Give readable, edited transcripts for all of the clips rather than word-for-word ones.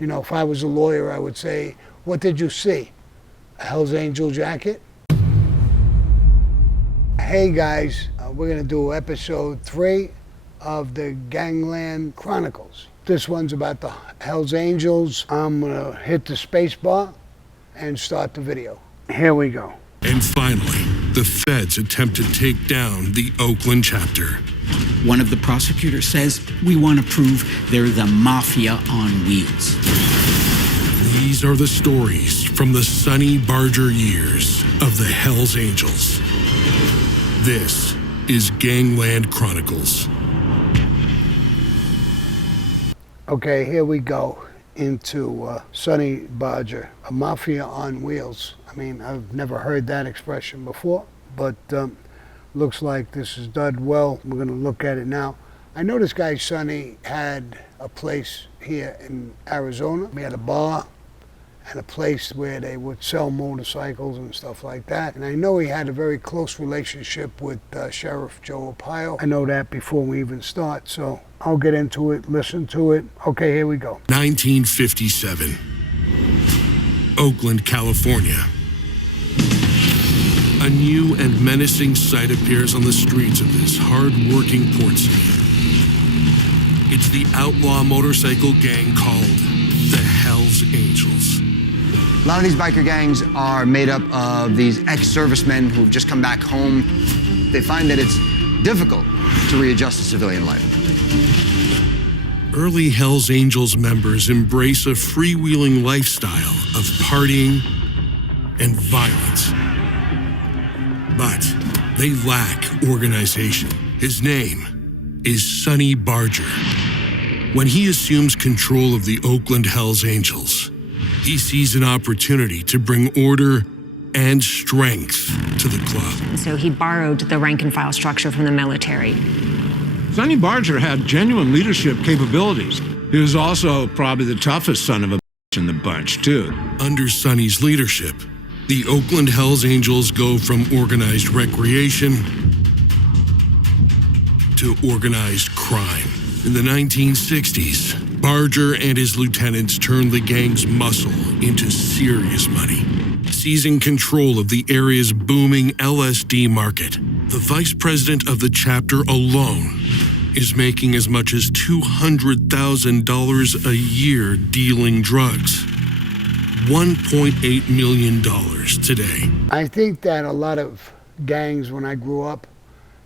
You know, if I was a lawyer, I would say, what did you see? A Hell's Angel jacket? Hey guys, we're gonna do episode 3 of the Gangland Chronicles. This one's about the Hell's Angels. I'm gonna hit the space bar and start the video. Here we go. And finally, the feds attempt to take down the Oakland chapter. One of the prosecutors says, we want to prove they're the mafia on wheels. These are the stories from the Sonny Barger years of the Hells Angels. This is Gangland Chronicles. Okay, here we go into Sonny Barger, a mafia on wheels. I mean, I've never heard that expression before, but looks like this is done well. We're going to look at it now. I know this guy Sonny had a place here in Arizona. He had a bar and a place where they would sell motorcycles and stuff like that. And I know he had a very close relationship with Sheriff Joe Arpaio. I know that before we even start, so I'll get into it, listen to it. Okay, here we go. 1957, Oakland, California. A new and menacing sight appears on the streets of this hard-working port city. It's the outlaw motorcycle gang called the Hells Angels. A lot of these biker gangs are made up of these ex-servicemen who've just come back home. They find that it's difficult to readjust to civilian life. Early Hells Angels members embrace a freewheeling lifestyle of partying and violence. But they lack organization. His name is Sonny Barger. When he assumes control of the Oakland Hells Angels, he sees an opportunity to bring order and strength to the club. So he borrowed the rank and file structure from the military. Sonny Barger had genuine leadership capabilities. He was also probably the toughest son of a bitch in the bunch, too. Under Sonny's leadership, the Oakland Hells Angels go from organized recreation to organized crime. In the 1960s, Barger and his lieutenants turned the gang's muscle into serious money, seizing control of the area's booming LSD market. The vice president of the chapter alone is making as much as $200,000 a year dealing drugs. $1.8 million today. I think that a lot of gangs, when I grew up,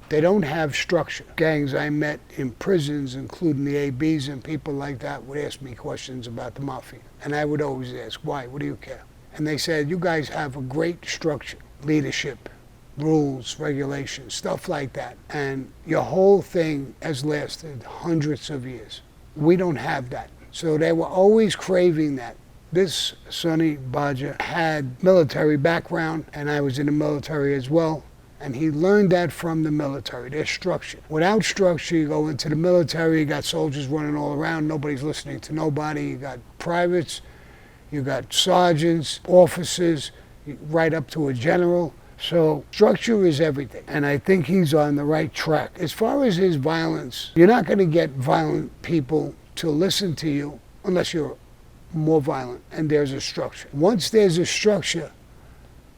they don't have structure. Gangs I met in prisons, including the ABs and people like that, would ask me questions about the mafia. And I would always ask, why? What do you care? And they said, you guys have a great structure, leadership, rules, regulations, stuff like that. And your whole thing has lasted hundreds of years. We don't have that. So they were always craving that. This Sonny Barger had military background, and I was in the military as well. And he learned that from the military, their structure. Without structure, you go into the military, you got soldiers running all around, nobody's listening to nobody. You got privates, you got sergeants, officers, right up to a general. So structure is everything. And I think he's on the right track. As far as his violence, you're not gonna get violent people to listen to you unless you're more violent and there's a structure. Once there's a structure,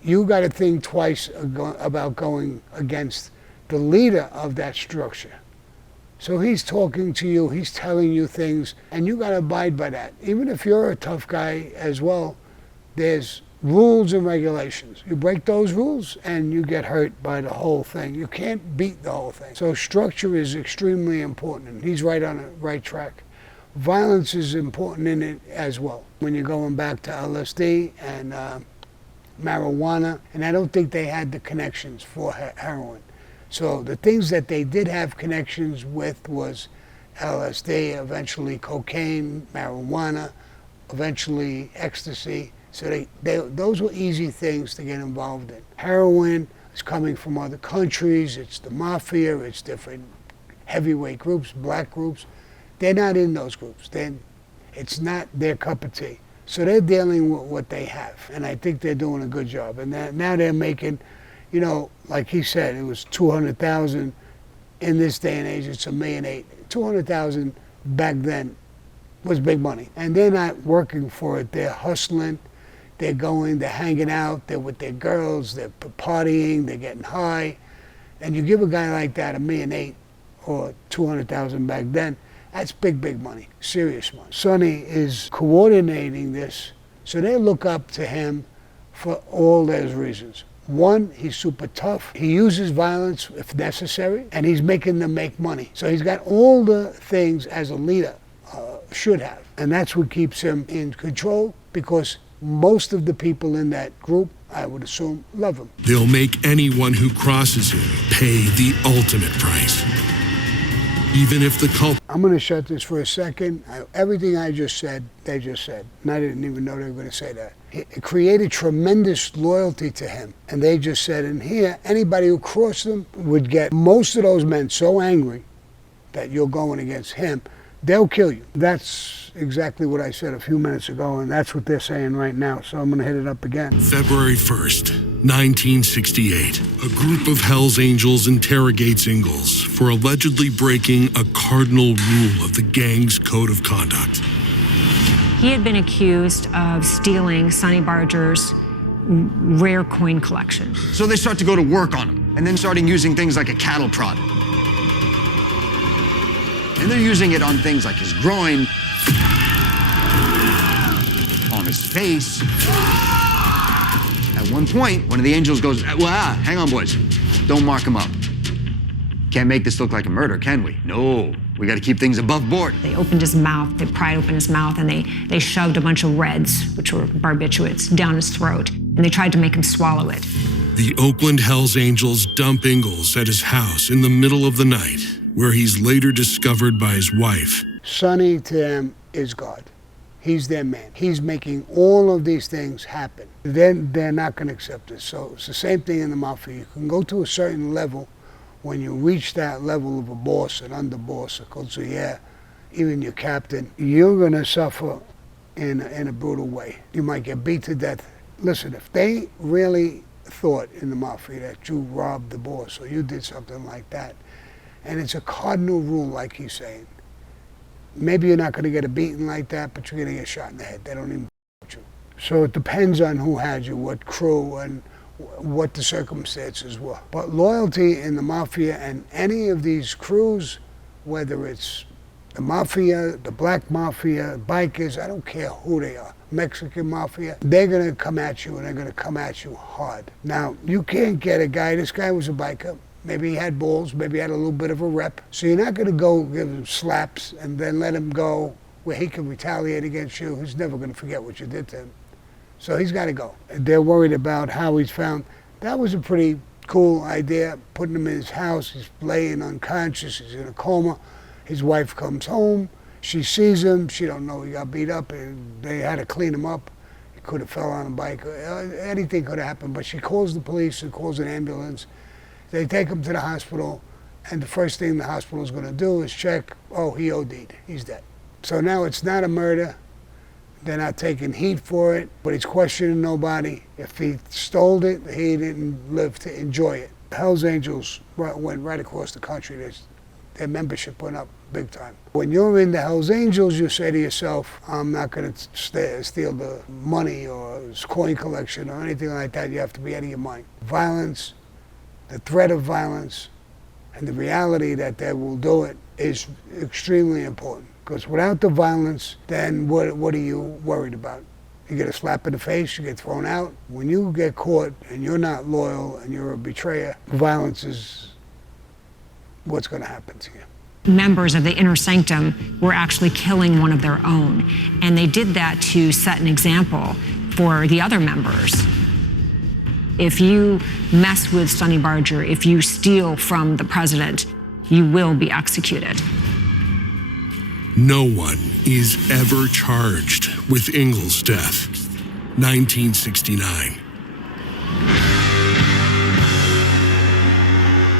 you got to think twice about going against the leader of that structure. So he's talking to you, he's telling you things, and you got to abide by that. Even if you're a tough guy as well, there's rules and regulations. You break those rules and you get hurt by the whole thing. You can't beat the whole thing. So structure is extremely important, and he's right on the right track. Violence is important in it as well. When you're going back to LSD and marijuana, and I don't think they had the connections for heroin. So the things that they did have connections with was LSD, eventually cocaine, marijuana, eventually ecstasy. So those were easy things to get involved in. Heroin is coming from other countries, it's the mafia, it's different heavyweight groups, black groups. They're not in those groups. It's not their cup of tea. So they're dealing with what they have, and I think they're doing a good job. And now they're making, you know, like he said, it was 200,000. In this day and age, it's $1.8 million. 200,000 back then was big money. And they're not working for it. They're hustling. They're going, they're hanging out, they're with their girls, they're partying, they're getting high. And you give a guy like that $1.8 million or $200,000 back then, that's big, big money, serious money. Sonny is coordinating this, so they look up to him for all those reasons. One, he's super tough. He uses violence if necessary, and he's making them make money. So he's got all the things as a leader should have. And that's what keeps him in control, because most of the people in that group, I would assume, love him. They'll make anyone who crosses him pay the ultimate price. Even if the culprit... I'm going to shut this for a second. Everything I just said, they just said. And I didn't even know they were going to say that. It created tremendous loyalty to him. And they just said, in here, anybody who crossed them would get most of those men so angry that you're going against him, they'll kill you. That's exactly what I said a few minutes ago, and that's what they're saying right now, so I'm going to hit it up again. February 1st, 1968. A group of Hell's Angels interrogates Ingalls for allegedly breaking a cardinal rule of the gang's code of conduct. He had been accused of stealing Sonny Barger's rare coin collection. So they start to go to work on him, and then starting using things like a cattle prod. And they're using it on things like his groin, on his face. At one point, one of the angels goes, well, hang on, boys. Don't mark him up. Can't make this look like a murder, can we? No, we got to keep things above board. They opened his mouth, they pried open his mouth, and they shoved a bunch of reds, which were barbiturates, down his throat. And they tried to make him swallow it. The Oakland Hells Angels dump Ingalls at his house in the middle of the night, where he's later discovered by his wife. Sonny to them is God. He's their man. He's making all of these things happen. Then they're not going to accept it. So it's the same thing in the mafia. You can go to a certain level. When you reach that level of a boss, an underboss, a consigliere, even your captain, you're going to suffer in a brutal way. You might get beat to death. Listen, if they really thought in the mafia that you robbed the boss or you did something like that, and it's a cardinal rule, like he's saying, maybe you're not going to get a beating like that, but you're going to get shot in the head. They don't even with you. So it depends on who had you, what crew, and what the circumstances were. But loyalty in the mafia and any of these crews, whether it's the mafia, the black mafia, bikers, I don't care who they are, Mexican mafia, they're going to come at you, and they're going to come at you hard. Now, you can't get a guy, this guy was a biker, maybe he had balls, maybe he had a little bit of a rep, so you're not going to go give him slaps and then let him go where he can retaliate against you. He's never going to forget what you did to him. So he's got to go. They're worried about how he's found. That was a pretty cool idea, putting him in his house. He's laying unconscious, he's in a coma. His wife comes home, she sees him, she don't know he got beat up, and they had to clean him up. He could have fell on a bike, anything could have happened, but she calls the police and calls an ambulance. They take him to the hospital, and the first thing the hospital is going to do is check, oh, he OD'd, he's dead. So now it's not a murder. They're not taking heat for it, but he's questioning nobody. If he stole it, he didn't live to enjoy it. The Hells Angels went right across the country. Their membership went up big time. When you're in the Hells Angels, you say to yourself, I'm not going to steal the money or his coin collection or anything like that. You have to be out of your mind. Violence, the threat of violence, and the reality that they will do it is extremely important. Because without the violence, then what are you worried about? You get a slap in the face, you get thrown out. When you get caught and you're not loyal and you're a betrayer, violence is what's going to happen to you. Members of the inner sanctum were actually killing one of their own. And they did that to set an example for the other members. If you mess with Sonny Barger, if you steal from the president, you will be executed. No one is ever charged with Ingalls' death. 1969.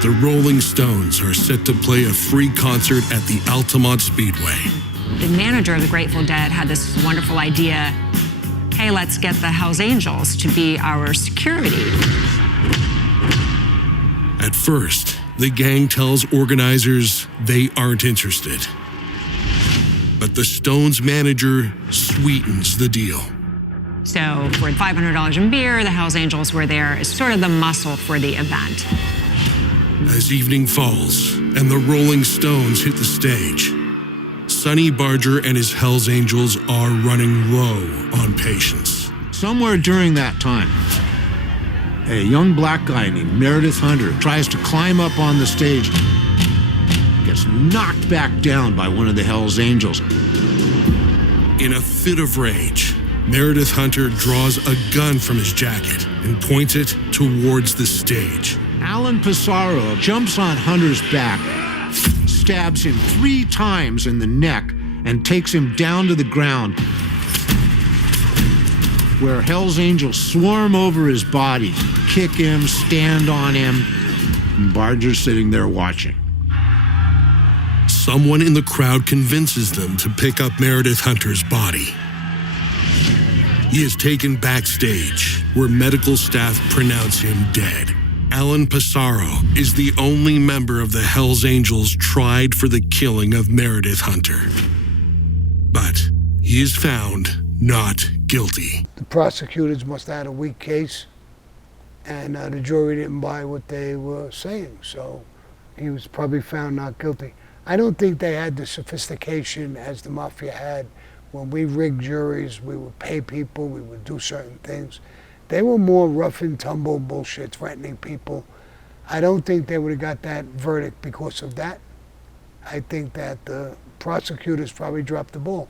The Rolling Stones are set to play a free concert at the Altamont Speedway. The manager of the Grateful Dead had this wonderful idea, hey, let's get the Hells Angels to be our security. At first, the gang tells organizers they aren't interested. But the Stones manager sweetens the deal. So for $500 in beer, the Hells Angels were there as sort of the muscle for the event. As evening falls and the Rolling Stones hit the stage, Sonny Barger and his Hells Angels are running low on patience. Somewhere during that time, a young black guy named Meredith Hunter tries to climb up on the stage, gets knocked back down by one of the Hells Angels. In a fit of rage, Meredith Hunter draws a gun from his jacket and points it towards the stage. Alan Pissarro jumps on Hunter's back, stabs him 3 times in the neck, and takes him down to the ground, where Hells Angels swarm over his body, kick him, stand on him, and Barger's sitting there watching. Someone in the crowd convinces them to pick up Meredith Hunter's body. He is taken backstage, where medical staff pronounce him dead. Alan Pissarro is the only member of the Hells Angels tried for the killing of Meredith Hunter. But he is found not guilty. The prosecutors must have had a weak case, and the jury didn't buy what they were saying, so he was probably found not guilty. I don't think they had the sophistication as the Mafia had. When we rigged juries, we would pay people, we would do certain things. They were more rough and tumble bullshit, threatening people. I don't think they would have got that verdict because of that. I think that the prosecutors probably dropped the ball.